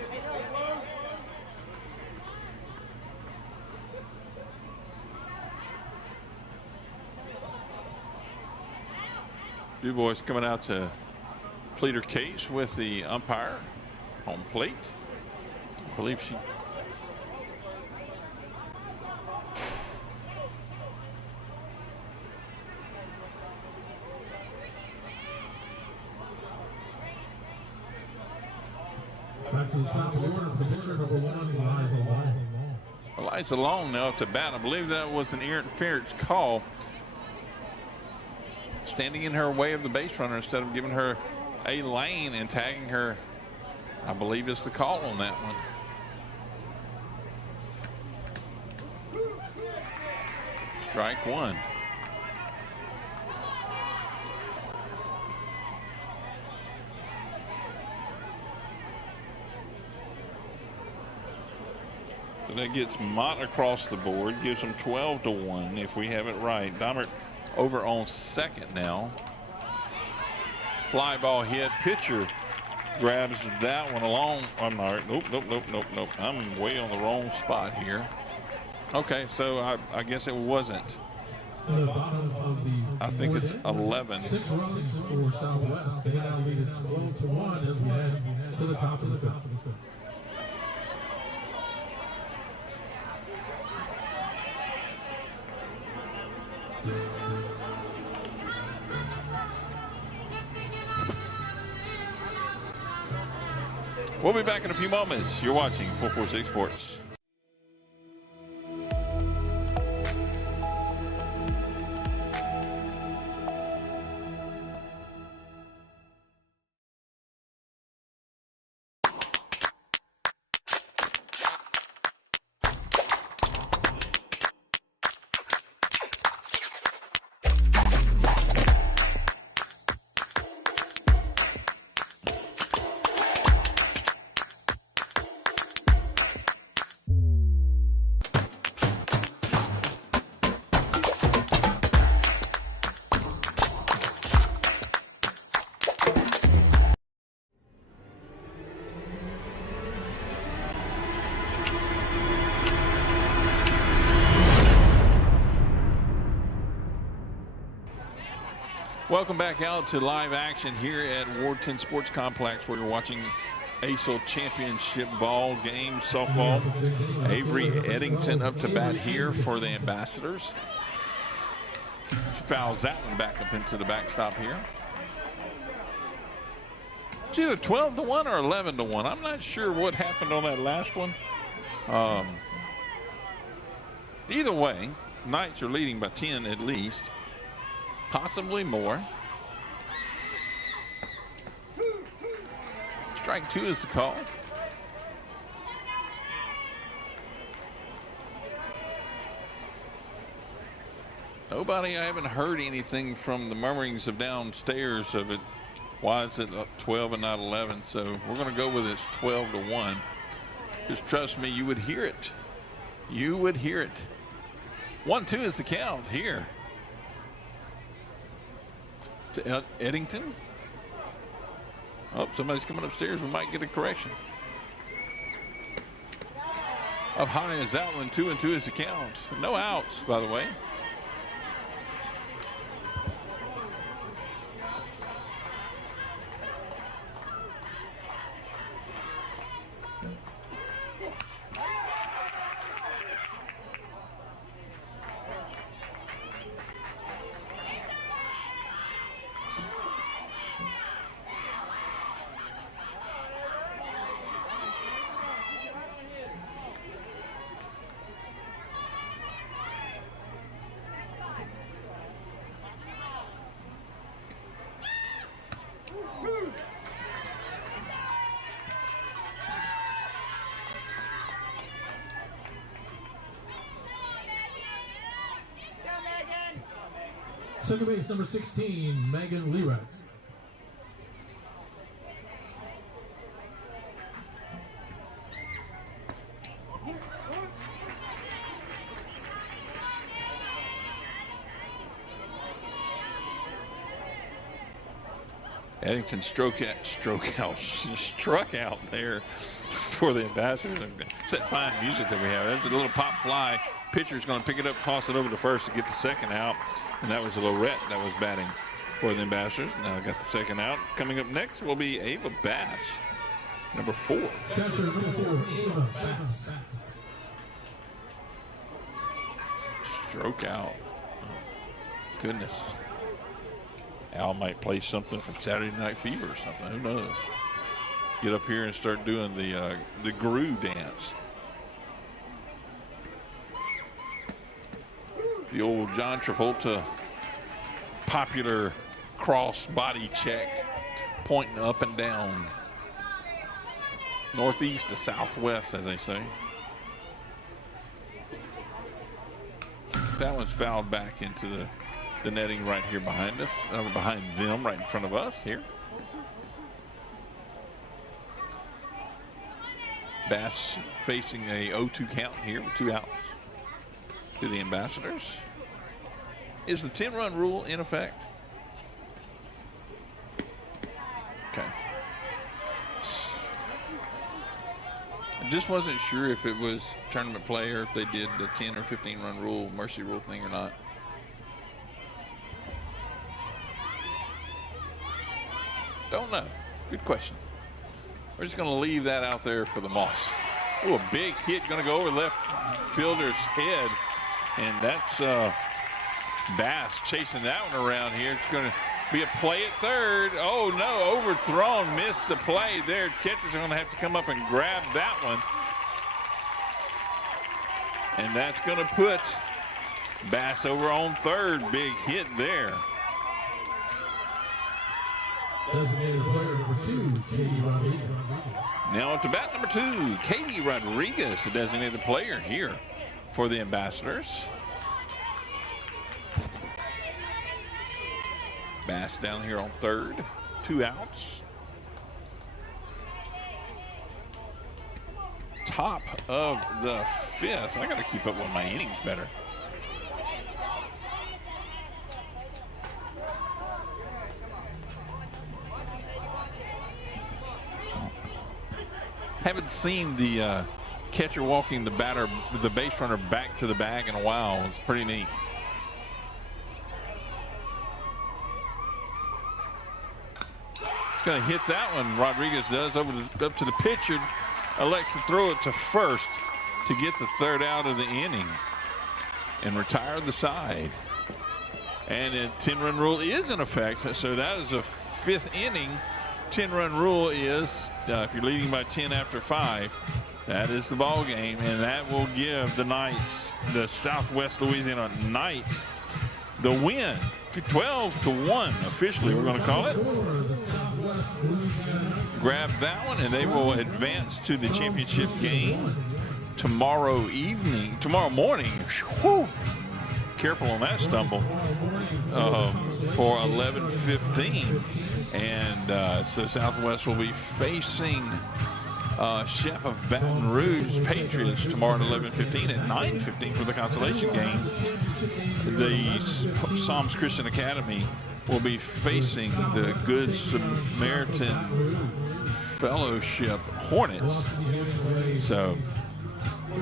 DuBois coming out to plead her case with the umpire. Home plate. I believe she. Back to the top of the order, pitcher number 1, Eliza Long now up to bat. I believe that was an interference call. Standing in her way of the base runner instead of giving her a lane and tagging her. I believe it's the call on that one. Strike one. So that gets Mott across the board, gives them 12-1 if we have it right. Domert over on second now. Fly ball hit. Pitcher grabs that one along. I'm not. Nope. I'm way on the wrong spot here. Okay, so I guess it wasn't. I think it's 11. 6 runs for Southwest. They now lead it 12-1 as we head to the top of the fifth. We'll be back in a few moments. You're watching 446 Sports. Welcome back out to live action here at Ward 10 Sports Complex, where you're watching ACEL Championship ball game softball. Avery Eddington up to bat here for the Ambassadors. She fouls that one back up into the backstop here. It's either 12-1 or 11-1. I'm not sure what happened on that last one. Either way, Knights are leading by 10 at least, possibly more. Strike 2 is the call. Nobody, I haven't heard anything from the murmurings of downstairs of it. Why is it 12 and not 11? So we're going to go with it's 12-1. Just trust me, you would hear it. You would hear it. 1-2 is the count here. To Eddington. Oh, somebody's coming upstairs. We might get a correction. Up high is that one. 2-2 is the count. No outs, by the way. Second base, number 16, Megan Leroy. Eddington struck out there for the Ambassadors. It's that fine music that we have. There's a little pop fly. Pitcher's going to pick it up, toss it over to first to get the second out. And that was Lorette that was batting for the Ambassadors. Now got the second out. Coming up next will be Ava Bass, number 4. Catcher number 4, Ava Bass. Stroke out. Oh, goodness. Al might play something from Saturday Night Fever or something. Who knows? Get up here and start doing the Gru dance. The old John Travolta popular cross body check, pointing up and down. Northeast to southwest, as they say. That one's fouled back into the netting right here behind us, behind them, right in front of us here. Bass facing a 0-2 count here with 2 outs to the Ambassadors. Is the 10-run rule in effect? Okay. I just wasn't sure if it was tournament play or if they did the 10 or 15-run rule, mercy rule thing or not. Don't know. Good question. We're just going to leave that out there for the Moss. Oh, a big hit going to go over left fielder's head. And that's Bass chasing that one around here. It's going to be a play at third. Oh, no, overthrown. Missed the play there. Catchers are going to have to come up and grab that one. And that's going to put Bass over on third. Big hit there. Designated player number 2, Katie Rodriguez. Now up to bat number 2, Katie Rodriguez, the designated player here for the Ambassadors. Bass down here on third, 2 outs. Top of the 5th. I got to keep up with my innings better. Haven't seen the catcher walking the batter, the base runner back to the bag in a while. It's pretty neat. going to hit that one. Rodriguez does up to the pitcher. Elects to throw it to first to get the third out of the inning and retire the side. And a 10-run rule is in effect. So that is a 5th inning. 10-run rule is if you're leading by 10 after 5, that is the ball game, and that will give the Knights, the Southwest Louisiana Knights, the win. 12-1 officially, we're going to call it. Grab that one, and they will advance to the championship game tomorrow morning. Whew. Careful on that stumble. For 11:15, and so Southwest will be facing Chef of Baton Rouge Patriots tomorrow at 11:15. At 9:15 for the consolation game, the Psalms Christian Academy will be facing the Good Samaritan Fellowship Hornets. So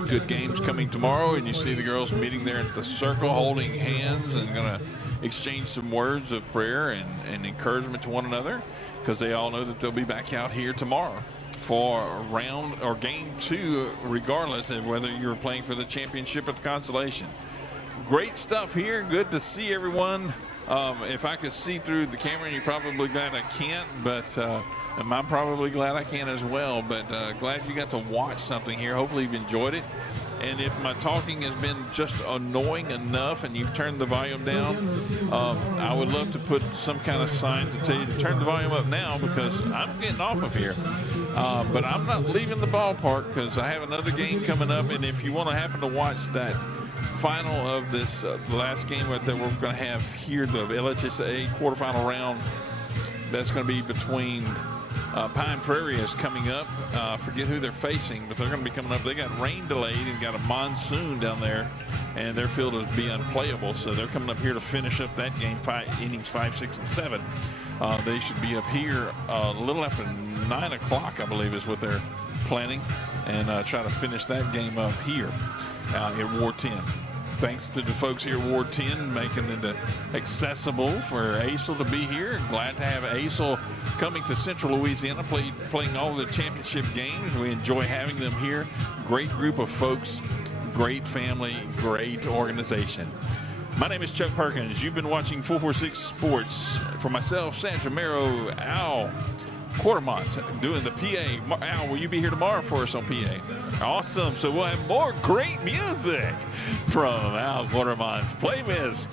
good games coming tomorrow, and you see the girls meeting there at the circle, holding hands and going to exchange some words of prayer and encouragement to one another, because they all know that they'll be back out here tomorrow for round or game 2, regardless of whether you're playing for the championship or the consolation. Great stuff here. Good to see everyone. If I could see through the camera, and you're probably glad I can't, but and I'm probably glad I can as well, but glad you got to watch something here. Hopefully you've enjoyed it. And if my talking has been just annoying enough and you've turned the volume down, I would love to put some kind of sign to tell you to turn the volume up now, because I'm getting off of here. But I'm not leaving the ballpark, because I have another game coming up. And if you want to happen to watch that final of this last game that we're going to have here, the LHSA quarterfinal round, that's going to be between Pine Prairie is coming up. Forget who they're facing, but they're going to be coming up. They got rain delayed and got a monsoon down there, and their field will be unplayable. So they're coming up here to finish up that game, innings 5, 6, and 7. They should be up here a little after 9 o'clock, I believe, is what they're planning, and try to finish that game up here in Ward 10. Thanks to the folks here at Ward 10 making it accessible for ACEL to be here. Glad to have ACEL coming to Central Louisiana, playing all the championship games. We enjoy having them here. Great group of folks, great family, great organization. My name is Chuck Perkins. You've been watching 446 Sports. For myself, Sandra Mero, Al Quartermont doing the PA. Al, will you be here tomorrow for us on PA? Awesome. So we'll have more great music from Al Quartermont's playlist.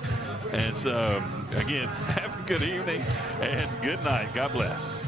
And so, again, have a good evening and good night. God bless.